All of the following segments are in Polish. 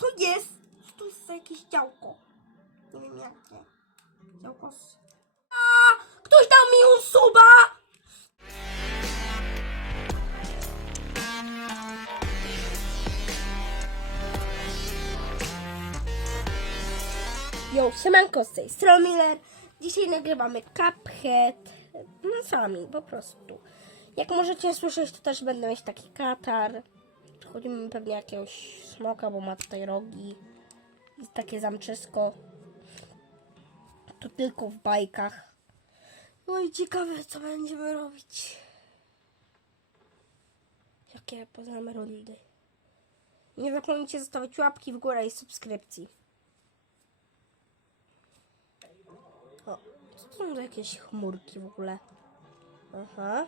Co jest? Co to jest za jakieś działko? Nie wiem jakie. Działko z... A! Ktoś dał mi usuba! Yo, siemanko, z tej strony Miller. Dzisiaj nagrywamy Cuphead nazwami, po prostu. Jak możecie słyszeć, to też będę mieć taki katar. Chodzimy pewnie jakiegoś smoka, bo ma tutaj rogi. I takie zamczysko. To tylko w bajkach. No i ciekawe, co będziemy robić. Jakie poznamy rundy. Nie zapomnijcie zostawić łapki w górę i subskrypcji. O, co są jakieś chmurki w ogóle? Aha.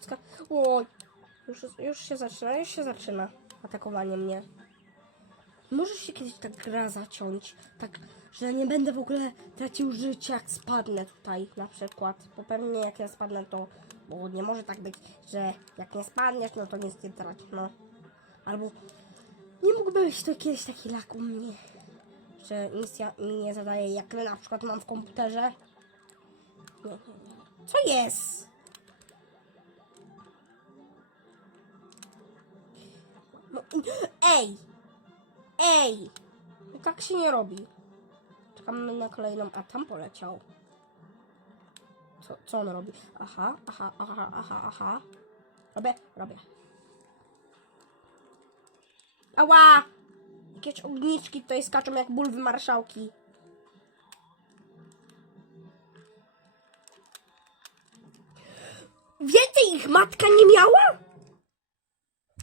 Ska- Oj, już, już się zaczyna, już się zaczyna atakowanie mnie. Może się kiedyś tak gra zaciąć, tak, że nie będę w ogóle tracił życia, jak spadnę tutaj na przykład. Bo pewnie jak ja spadnę, to... Bo nie może tak być, że jak nie spadniesz, no to nic nie traci, no. Albo... Nie mógłby być to kiedyś taki lak u mnie że nic ja, mi nie zadaje, jak na przykład mam w komputerze. Nie, nie, nie. Co jest? No, ej! Ej! Tak się nie robi. Czekamy na kolejną, a tam poleciał. Co, co on robi? Aha, aha, aha, aha, aha. Robię, robię. Ała! Jakieś ogniczki tutaj skaczą jak bulwy marszałki. Więcej ich matka nie miała?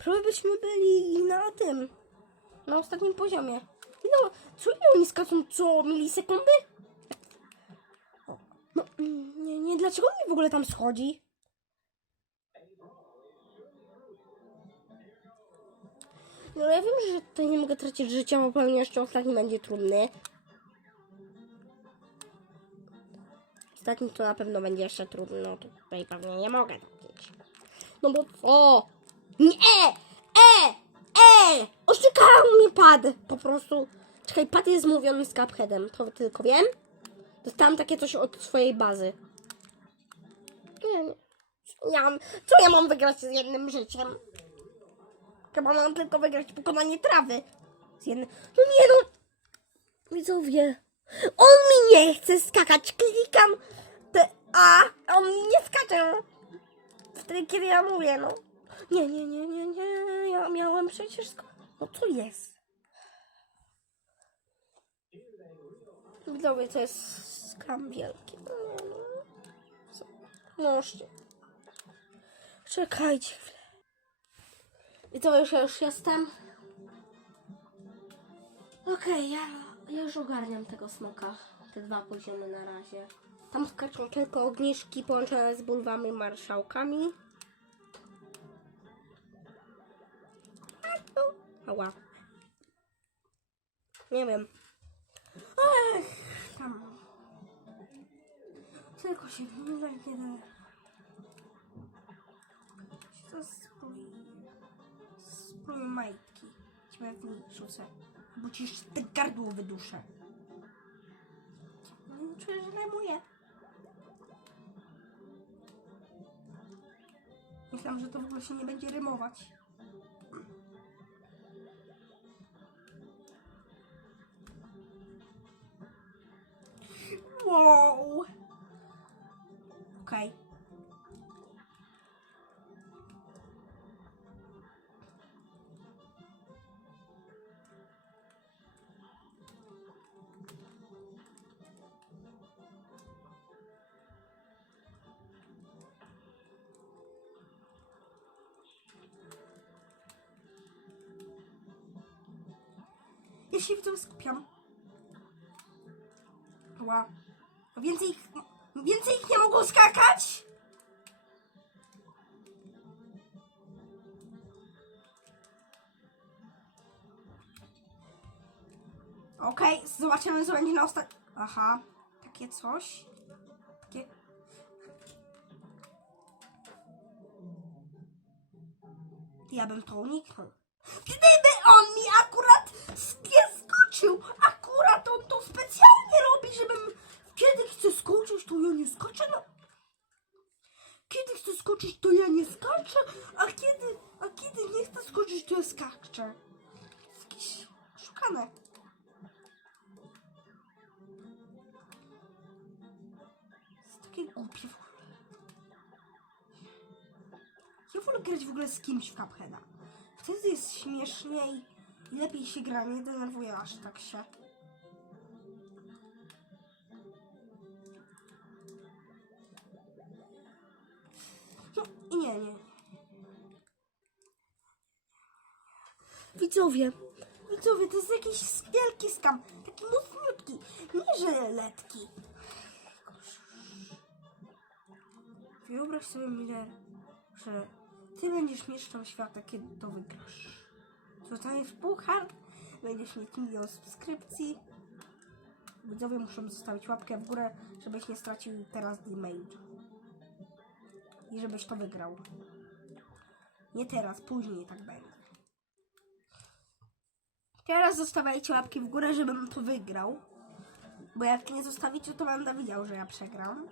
Prawie byśmy byli na tym. Na ostatnim poziomie. No, co ile oni skaczą co milisekundy? No, nie, nie, dlaczego mi w ogóle tam schodzi? No ja wiem, że tutaj nie mogę tracić życia, bo pewnie jeszcze ostatni będzie trudny. Ostatni to na pewno będzie jeszcze trudny, no tutaj pewnie nie mogę tracić. No bo co? Nie! Oszczekają mnie pad! Po prostu. Czekaj, pad jest mówiony z Cupheadem, to tylko wiem. Dostałam takie coś od swojej bazy. Nie, nie. Ja mam, co ja mam wygrać z jednym życiem? Chyba mam tylko wygrać pokonanie trawy. Z jednym... No nie no! Widzowie, on mi nie chce skakać. Klikam te A, a on mi nie skacze. Wtedy, kiedy ja mówię, no. Nie, nie, nie, nie, nie. Ja miałem przecież... sk- No co jest? Widzowie, to jest skam wielki. Możecie. Czekajcie chwilę. I to już ja już jestem. Okej, ja, ja już ogarniam tego smoka. Te dwa poziomy na razie. Tam skaczą tylko ogniszki połączone z bulwami marszałkami. Ała. Nie wiem. Ech, tam. Tylko się nie jeden. To spróbuj. Spróbuj majtki. Ciebie w nich rzucę. Bo ci jeszcze te gardło wyduszę. Nie czuję, że rajmuję. Myślałam, że to w ogóle się nie będzie rymować. Wow. Okej. Ja się w tym skupiam. Ła. Więcej ich, więcej ich nie mogło skakać? Okej, zobaczymy co będzie na ostatnim. Aha, takie coś. Takie... Ja bym to uniknął. Gdyby on mi akurat skoczył, akurat on to specjalnie robi, żebym kiedy chcę skoczyć, to ja nie skoczę, no. Kiedy chcę skoczyć, to ja nie skaczę, a kiedy, a kiedy nie chcę skoczyć, to ja skaczę. Jakieś szukane. Jest takie głupie w ogóle. Ja wolę grać w ogóle z kimś w Cupheada. Wtedy jest śmieszniej i lepiej się gra, nie denerwuję aż tak się. Widzowie, widzowie, to jest jakiś wielki skam. Taki mocniutki, nie że. Wyobraź sobie, Miller, że ty będziesz mieszczał świata, kiedy to wygrasz. Zostaniesz puchar, będziesz mieć milion subskrypcji. Widzowie muszą zostawić łapkę w górę, żebyś nie stracił teraz damage. I żebyś to wygrał. Nie teraz, później tak będzie. Teraz zostawiajcie łapki w górę, żebym to wygrał. Bo jak nie zostawicie, to będę widział, że ja przegram.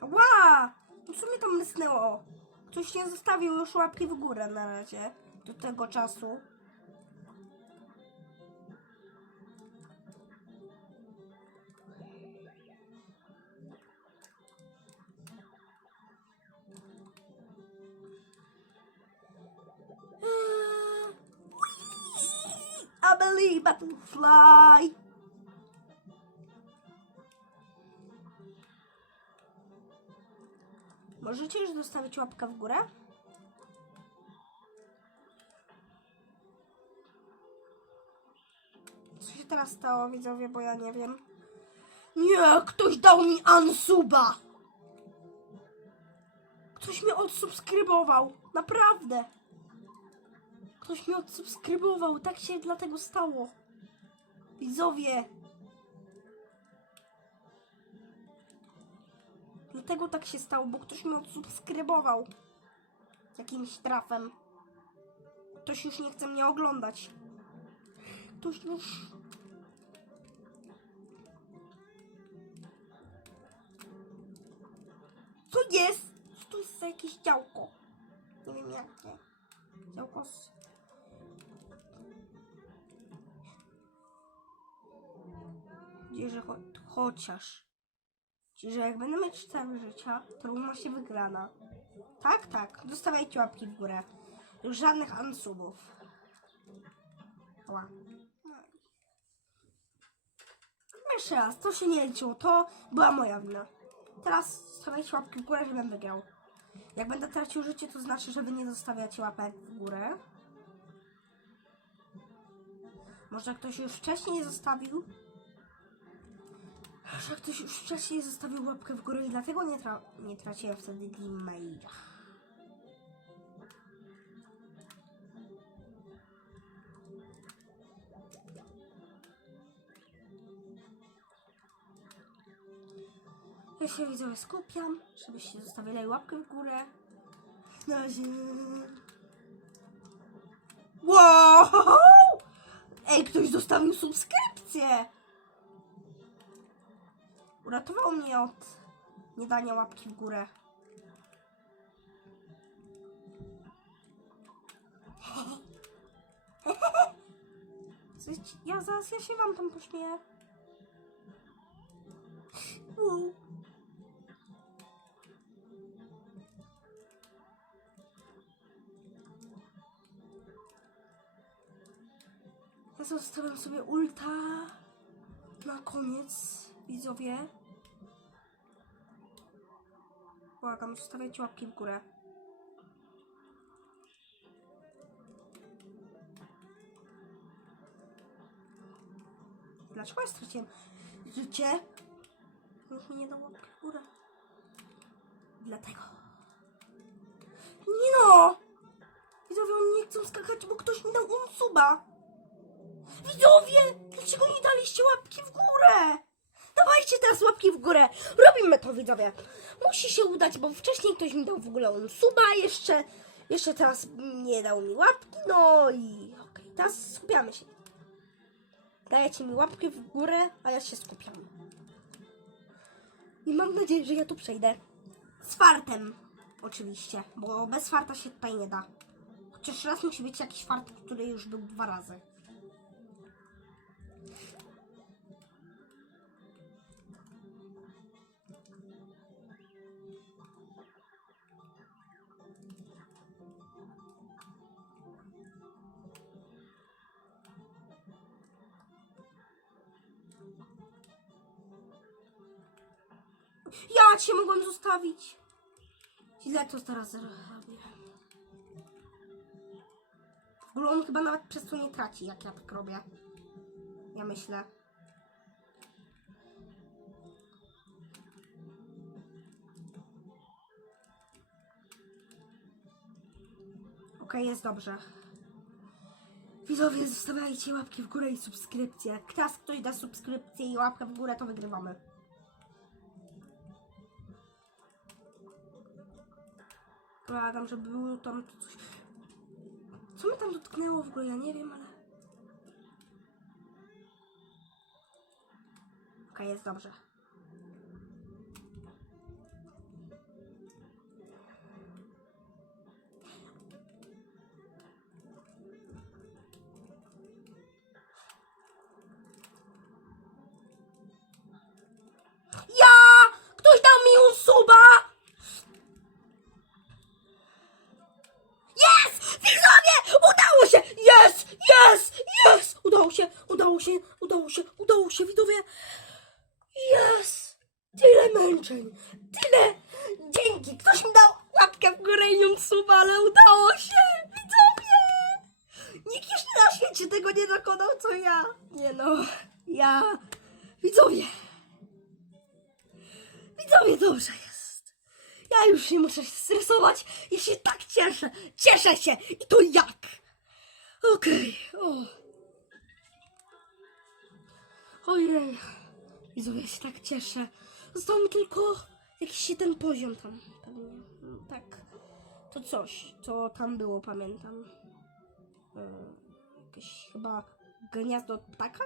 Ła! No Co mi tam mysnęło? Ktoś nie zostawił już łapki w górę na razie. Do tego czasu. Believe I can fly. Możecie już zostawić łapkę w górę? Co się teraz stało, widzowie, bo ja nie wiem. Nie, ktoś dał mi unsuba! Ktoś mnie odsubskrybował, naprawdę. Ktoś mnie odsubskrybował, tak się dlatego stało. Widzowie. Dlatego tak się stało, bo ktoś mnie odsubskrybował. Jakimś trafem. Ktoś już nie chce mnie oglądać. Ktoś już... Co jest? Co to jest za jakieś działko? Nie wiem jakie. Działko z... że cho chociaż. Że jak będę mieć całe życia, to równa się wygrana. Tak, tak. Zostawiajcie łapki w górę. Już żadnych unsubów. Ła. Jeszcze raz, to się nie liczyło. To była moja wina. Teraz stawiajcie łapki w górę, żebym wygrał. Jak będę tracił życie, to znaczy, że wy nie zostawiacie łapek w górę. Może ktoś już wcześniej zostawił? Że ktoś już wcześniej zostawił łapkę w górę i dlatego nie, tra nie traciłem wtedy damage'a. Ja się widzowie skupiam, żebyście zostawili łapkę w górę. Na razie. Wow! Ej, ktoś zostawił subskrypcję! Uratował mnie od niedania łapki w górę. Ja zaraz ja się wam tam pośmieję. Wow. Ja zostawiam sobie ulta na koniec, widzowie. Błagam, zostawiajcie łapki w górę. Dlaczego ja straciłem życie? Nikt mi nie dał łapki w górę. Dlatego. Nie no! Widzowie, oni nie chcą skakać, bo ktoś mi dał unsuba. Widzowie! Dlaczego nie daliście łapki w górę? Dawajcie teraz łapki w górę. Robimy to, widzowie. Musi się udać, bo wcześniej ktoś mi dał w ogóle on suba jeszcze. Jeszcze teraz nie dał mi łapki. No i okej, teraz skupiamy się. Dajecie mi łapki w górę, a ja się skupiam. I mam nadzieję, że ja tu przejdę. Z fartem, oczywiście, bo bez farta się tutaj nie da. Chociaż raz musi być jakiś fart, który już był dwa razy. Ja cię mogłam zostawić. Źle to teraz robię. W ogóle on chyba nawet przez to nie traci, jak ja tak robię. Ja myślę. Okej, jest dobrze. Widzowie, zostawiajcie łapki w górę i subskrypcję. Jak teraz ktoś da subskrypcję i łapkę w górę, to wygrywamy. Błagam, żeby było tam coś. Co mnie tam dotknęło w ogóle? Ja nie wiem, ale. Okej, jest dobrze. Tyle! Dzięki! Ktoś mi dał łapkę w górę i suba, ale udało się! Widzowie! Nikt jeszcze na świecie tego nie dokonał, co ja. Nie no, ja... Widzowie! Widzowie, dobrze jest. Ja już nie muszę się stresować. Ja się tak cieszę. Cieszę się. I to jak? Okej. O. Ojej. Widzowie, ja się tak cieszę. Został tylko jakiś ten poziom tam. Pewnie. No, tak. To coś, co tam było, pamiętam. E, jakieś chyba gniazdo od ptaka?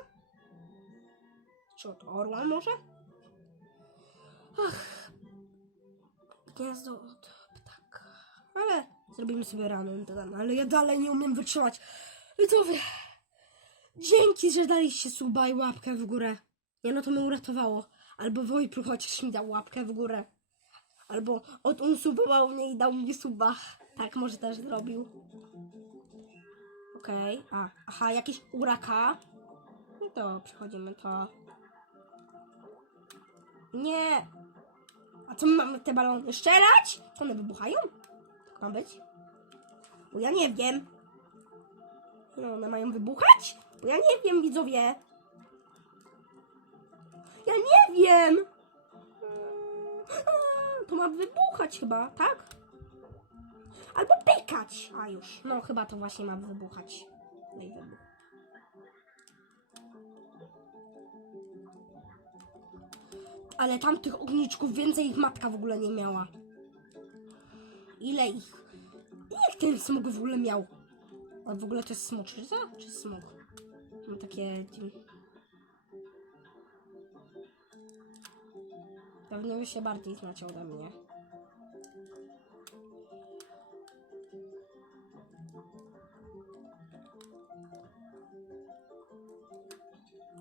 Czy od orła może? Ach, gniazdo od ptaka. Ale zrobimy sobie rano, ten, ale ja dalej nie umiem wytrzymać. Widzowie, dzięki, że daliście suba i łapkę w górę. Nie no, to mnie uratowało. Albo Wojpru chociaż mi dał łapkę w górę. Albo odunsubował mnie i dał mi suba. Tak może też zrobił. Okej, a, aha, jakieś uraka. No to przechodzimy to. Nie! A co my mamy te balony strzelać? Co one wybuchają? Tak ma być? Bo ja nie wiem. No, one mają wybuchać? Bo ja nie wiem, widzowie. Ja nie wiem. Eee, To ma wybuchać chyba, tak? Albo pykać. A już. No, chyba to właśnie ma wybuchać. No i wybuch. Ale tamtych ogniczków więcej ich matka w ogóle nie miała. Ile ich? Jak ten smok w ogóle miał? A w ogóle to jest smoczyca? Czy smok? Mam takie... Pewnie wy się bardziej znacie ode mnie.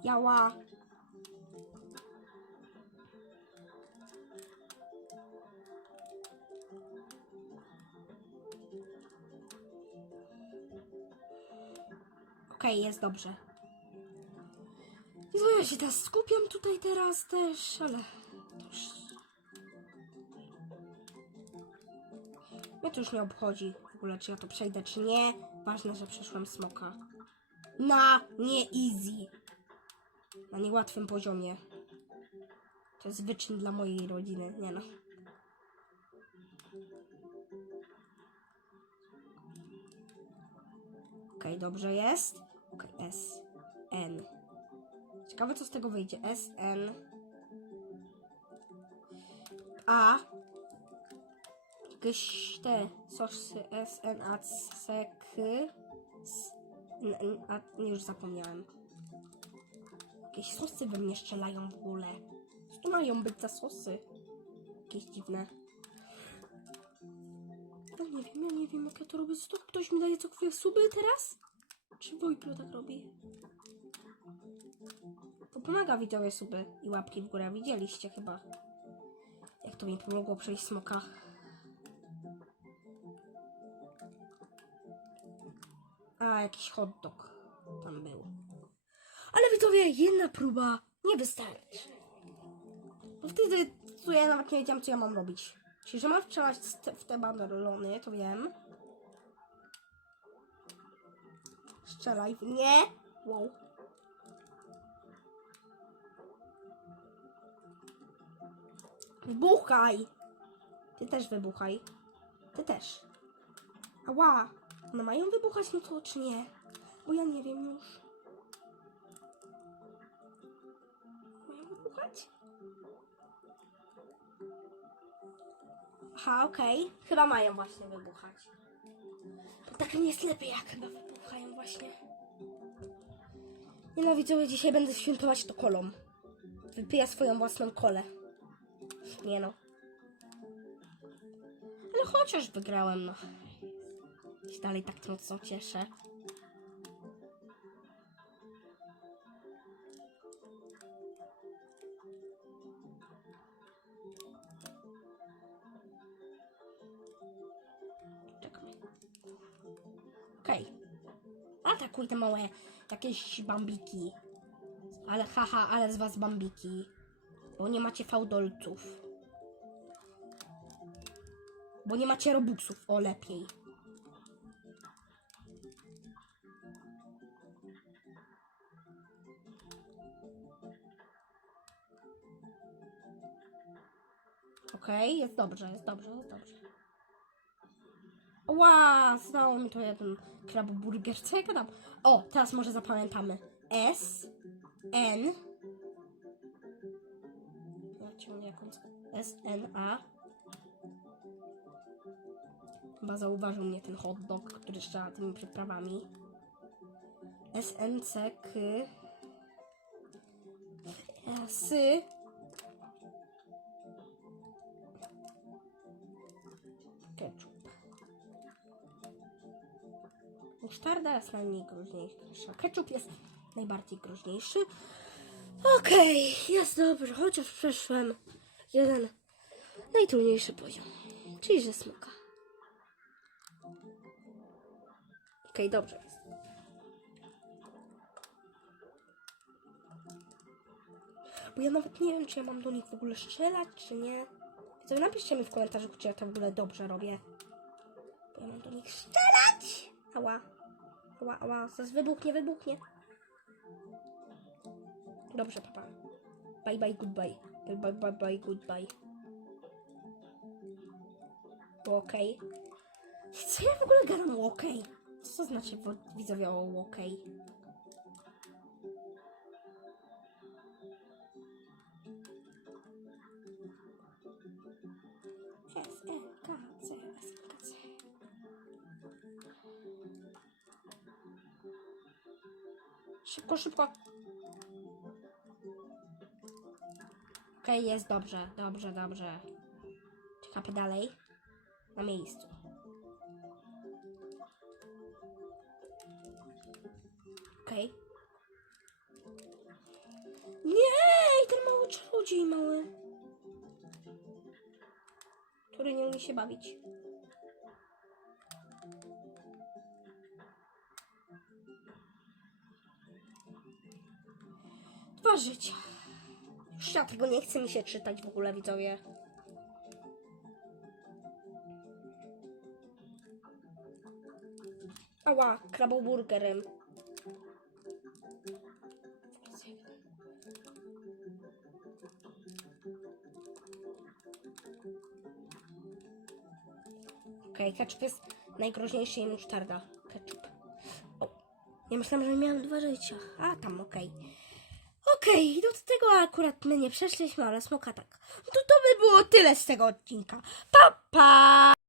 Jała. Okej, jest dobrze. No ja się teraz skupiam tutaj teraz też, ale Mnie to już nie obchodzi w ogóle, czy ja to przejdę, czy nie. Ważne, że przeszłem smoka. Na nie easy. Na niełatwym poziomie. To jest wyczyn dla mojej rodziny, nie no. Okej, dobrze jest. Okej, S, N. Ciekawe, co z tego wyjdzie. S, N. A. Te sosy S, N, A, nie, już zapomniałem. Jakieś sosy we mnie strzelają w ogóle. Co mają być za sosy? Jakieś dziwne. No nie wiem, ja nie wiem jak ja to robię. Co to ktoś mi daje co chwilę suby teraz? Czy Wojpro tak robi? To pomaga widzowie suby i łapki w górę. Widzieliście chyba. Jak to mi pomogło przejść smoka. A, jakiś hot dog tam był. Ale widzowie, jedna próba nie wystarczy. Bo wtedy co ja nawet nie wiedziałam, co ja mam robić. Czyli, że mam strzelać z te- w te banderolony, to wiem. Strzelaj. Nie! Wow. Wybuchaj! Ty też wybuchaj. Ty też. Ała! One mają wybuchać, no to czy nie? Bo ja nie wiem już. Mają wybuchać? Aha, okej. Chyba mają właśnie wybuchać. Bo tak nie jest lepiej, jak chyba wybuchają właśnie. Nie no, widzowie, dzisiaj będę świętować to kolą. Wypiję swoją własną kolę. Nie no. Ale chociaż wygrałem, no. Się dalej tak mocno cieszę. Czekaj. Okej. Atakuj te małe jakieś bambiki. Ale haha, ale z was bambiki. Bo nie macie fałdolców. Bo nie macie robuxów, o lepiej. Okej, jest dobrze, jest dobrze, jest dobrze. Ła, znało mi to jeden kraboburger. Co ja gadam? O, teraz może zapamiętamy. S, N. Ja ciągle jakąś. S, N, A. Chyba zauważył mnie ten hot dog, który strzela tymi przyprawami. S, N, C, K. S. Musztarda jest najmniej groźniejsza. Ketchup jest najbardziej groźniejszy. Okej, jest dobrze, chociaż przeszłem jeden najtrudniejszy poziom, czyli że smoka. Okej, dobrze jest. Bo ja nawet nie wiem, czy ja mam do nich w ogóle strzelać, czy nie. To napiszcie mi w komentarzu, czy ja to w ogóle dobrze robię. Bo ja mam do nich strzelać! Ała. Ała, ała, zaraz wybuchnie, wybuchnie. Dobrze, papa. Bye, bye, goodbye. Bye, bye, bye, bye, goodbye. Okej. Co ja w ogóle gadam okej? Co to znaczy widzowie o okej? S, Szybko, szybko. Okej, jest dobrze, dobrze, dobrze. Czekamy dalej. Na miejscu. Okej. Nie, ten mały czarodziej mały. Który nie umie się bawić. Dwa życia. Już tego nie chce mi się czytać w ogóle, widzowie. Ała, kraboburgerem. Okej, ketchup jest najgroźniejszy i musztarda. Ketchup. O, ja myślałam, że miałem dwa życia. A, tam, okej. Okej. Okej, do tego akurat my nie przeszliśmy, ale smoka tak. No to to by było tyle z tego odcinka. Pa, pa!